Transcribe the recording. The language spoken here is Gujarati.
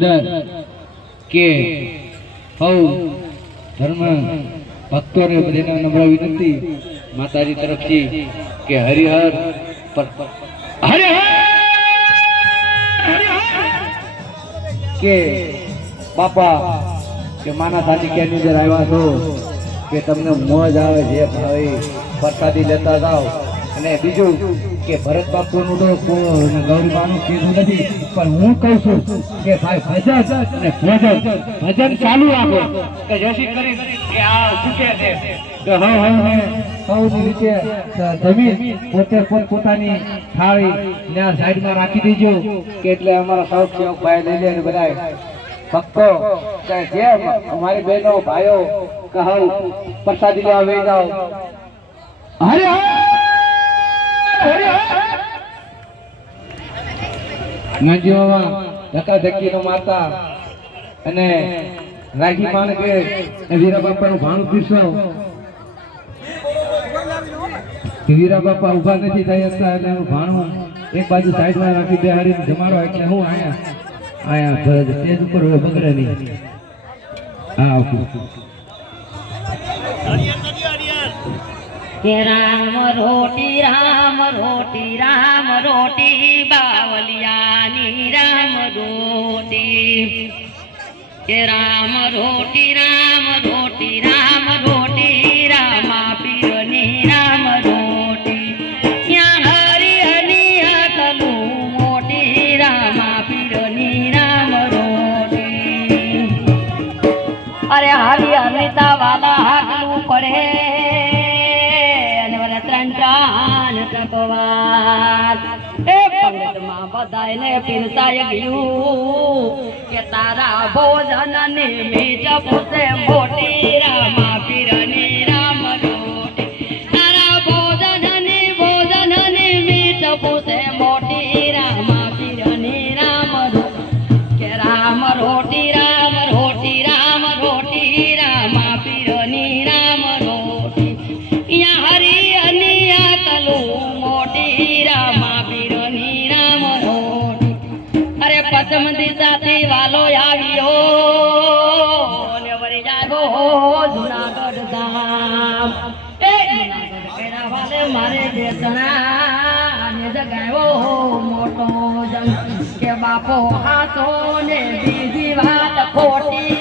કે હવ ધર્મ ભક્તોને બધાને નમ્ર વિનંતી માતાજી તરફથી કે હરિહર કે બાપા કે માના સાચી કે અંદર આવ્યા છો કે તમને મોજ આવે જે ભાવે પ્રસાદી લેતા જાઓ અને બીજું કે ભરત બાપુનું તો ગૌરી બાનું કીધું નથી પણ હું કહું છું કે ભાઈ ભજન અને ભજન ચાલુ રાખો કે જેથી કરી કે આ પૂછે છે કે હા સૌની રીતે જમીન પોતે પોતાની થાળી ત્યાં સાઈડમાં રાખી દેજો કે એટલે અમારા સૌ સેવક ભાઈ લઈ લે બધા ભક્તો કે જેમ અમારી બહેનો ભાઈઓ કહો પ્રસાદી લેવા વહી જાઓ હરે નાજી મામા ધક્કા ધક્કી નો મારતા અને રાખી પાન કે વીરા બાપા નું ભાણું પીરસો વીરા બાપા ઉભા નથી થઈ શકતા એટલે ભાણું એક બાજુ સાઈડમાં રાખી બેહાડીને જમાડો એટલે હું આયા સ્ટેજ ઉપર બગડે નહીં હા કે રામ રોટી બાવલિયાની રામ રોટી કે રામ રોટી રામા પીરની રામ રોટી ત્યાં હરી હની હતલું મોટી રામા પીરની રામ રોટી અરે હરી હનિતા વાલા હાકલું પડે પંગતમાં બધાને પીરસાય ગયું કે તારા ભોજન ને મીઠ પૂછે મોટી રામા પીરની રામ રોટી તારા ભોજન ને મીઠ પૂછે મોટી રામા પીરની રામ રોટી કે રામ રોટી રામા પીરની રામ રોટી અહીંયા હરી અનિયા તલું મોટી રામા પીરની રામ રોટી અરે પશ્ચિમ દિશાથી વાલો આવ્યો ને વળી જાગો જુનાગઢ ધામ એ જુનાગઢ કેરા વાલે મારે બેસણા ને જગાયો મોટો જંગ કે બાપો હાથો ને બીજી વાત ખોટી